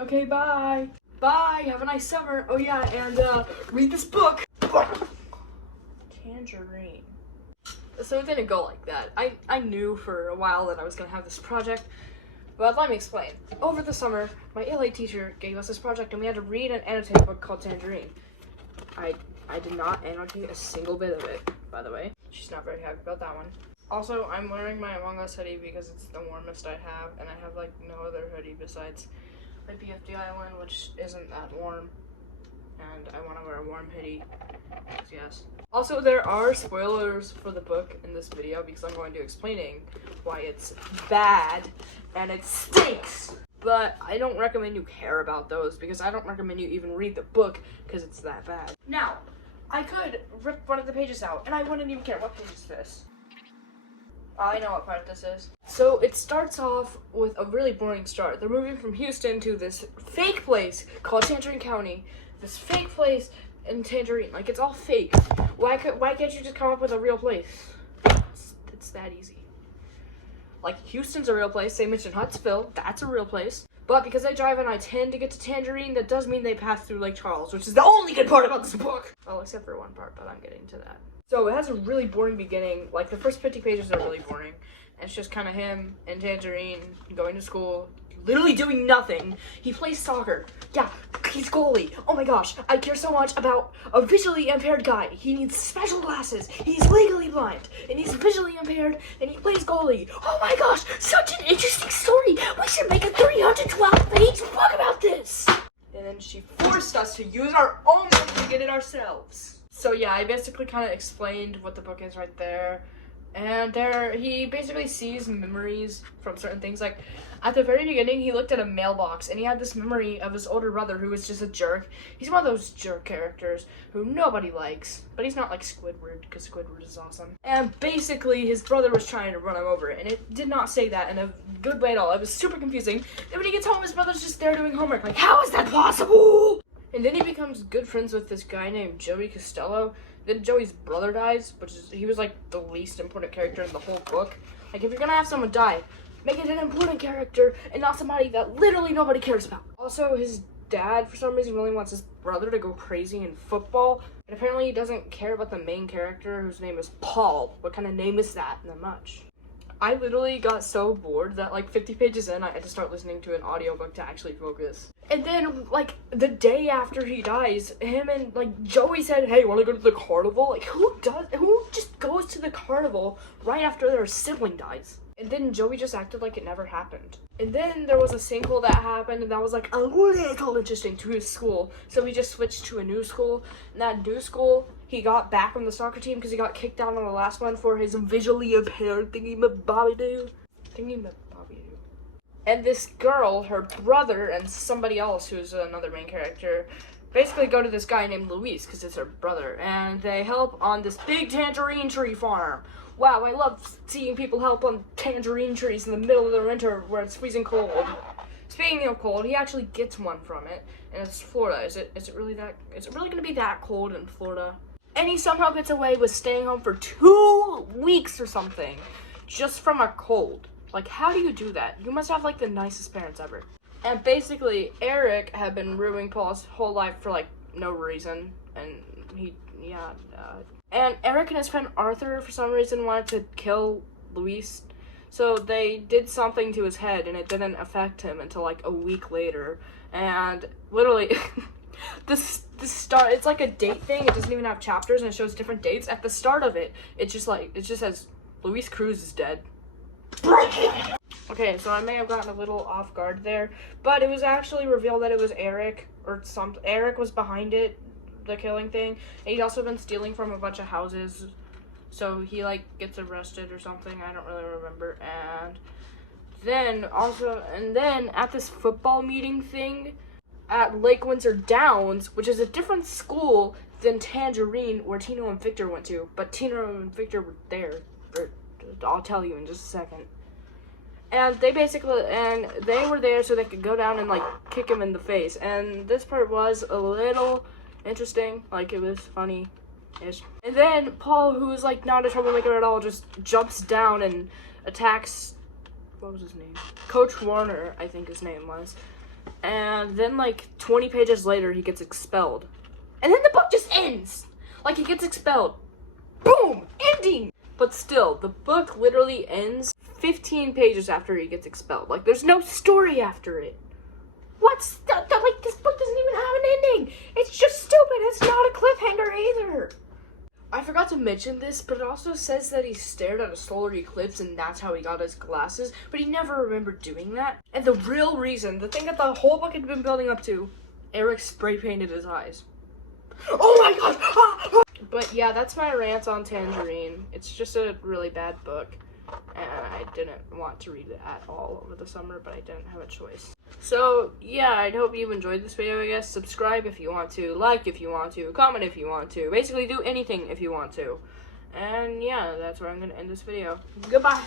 Okay, bye. Bye, have a nice summer. Oh yeah, and read this book. Tangerine. So it didn't go like that. I knew for a while that I was gonna have this project, but let me explain. Over the summer, my LA teacher gave us this project and we had to read and annotate a book called Tangerine. I did not annotate a single bit of it, by the way. She's not very happy about that one. Also, I'm wearing my Among Us hoodie because it's the warmest I have, and I have like no other hoodie besides my BFD Island, which isn't that warm. And I want to wear a warm hoodie, yes. Also, there are spoilers for the book in this video because I'm going to be explaining why it's bad and it stinks. But I don't recommend you care about those because I don't recommend you even read the book because it's that bad. Now, I could rip one of the pages out and I wouldn't even care. What page is this? I know what part this is. So it starts off with a really boring start. They're moving from Houston to this fake place called Tangerine County. This fake place in Tangerine, like it's all fake. Why can't you just come up with a real place? It's that easy. Like Houston's a real place. They mentioned Huntsville, that's a real place. But because I drive on I-10 to get to Tangerine, that does mean they pass through Lake Charles, which is the only good part about this book. Well, except for one part, but I'm getting to that. So it has a really boring beginning. Like the first 50 pages are really boring. And it's just kind of him and Tangerine going to school, literally doing nothing. He plays soccer. Yeah, he's goalie. Oh my gosh, I care so much about a visually impaired guy. He needs special glasses. He's legally blind and he's visually impaired and he plays goalie. Oh my gosh, such an interesting story. We should make a 312-page book about this. And then she forced us to use our own money to get it ourselves. So yeah, I basically kind of explained what the book is right there. And he basically sees memories from certain things. Like, at the very beginning, he looked at a mailbox, and he had this memory of his older brother who was just a jerk. He's one of those jerk characters who nobody likes, but he's not like Squidward, because Squidward is awesome. And basically, his brother was trying to run him over, and it did not say that in a good way at all. It was super confusing. Then when he gets home, his brother's just there doing homework. Like, how is that possible? And then he becomes good friends with this guy named Joey Costello. Then Joey's brother dies, he was like the least important character in the whole book. Like if you're gonna have someone die, make it an important character and not somebody that literally nobody cares about. Also, his dad for some reason really wants his brother to go crazy in football, and apparently he doesn't care about the main character whose name is Paul. What kind of name is that? Not much. I literally got so bored that like 50 pages in, I had to start listening to an audiobook to actually focus. And then like the day after he dies, him and like Joey said, hey, wanna go to the carnival? Like who just goes to the carnival right after their sibling dies? And then Joey just acted like it never happened. And then there was a sinkhole that happened, and that was like a little interesting to his school. So he just switched to a new school. And that new school, he got back from the soccer team because he got kicked out on the last one for his visually impaired thingy-ma-bobby-doo. Thingy-ma-bobby-doo. And this girl, her brother, and somebody else who's another main character, basically go to this guy named Luis because it's her brother. And they help on this big tangerine tree farm. Wow, I love seeing people help on tangerine trees in the middle of the winter where it's freezing cold. Speaking of cold, he actually gets one from it, and it's Florida. Is it really gonna be that cold in Florida? And he somehow gets away with staying home for 2 weeks or something, just from a cold. Like, how do you do that? You must have like the nicest parents ever. And basically, Eric had been ruining Paul's whole life for like no reason, and and Eric and his friend Arthur, for some reason, wanted to kill Luis. So they did something to his head, and it didn't affect him until like a week later. And literally, it's like a date thing. It doesn't even have chapters, and it shows different dates. At the start of it, it just says Luis Cruz is dead. Okay, so I may have gotten a little off guard there, but it was actually revealed that it was Eric or something. Eric was behind it. The killing thing, and he's also been stealing from a bunch of houses, so he like gets arrested or something. I don't really remember. And then at this football meeting thing at Lake Windsor Downs, which is a different school than Tangerine where Tino and Victor went to, but Tino and Victor were there. I'll tell you in just a second. And they were there so they could go down and like kick him in the face. And this part was a little interesting, like it was funny-ish. And then Paul, who is like not a troublemaker at all, just jumps down and attacks, what was his name? Coach Warner, I think his name was. And then, like, 20 pages later, he gets expelled. And then the book just ends. Like, he gets expelled. Boom! Ending! But still, the book literally ends 15 pages after he gets expelled. Like, there's no story after it. Like, this book doesn't even have an ending. It's just stupid. It's not a cliffhanger either. I forgot to mention this, but it also says that he stared at a solar eclipse and that's how he got his glasses, but he never remembered doing that. And the real reason, the thing that the whole book had been building up to, Eric spray painted his eyes. Oh my gosh! But yeah, that's my rant on Tangerine. It's just a really bad book, and I didn't want to read it at all over the summer, but I didn't have a choice. So yeah, I hope you enjoyed this video, I guess. Subscribe if you want to, like if you want to, comment if you want to, basically do anything if you want to. And yeah, that's where I'm going to end this video. Goodbye!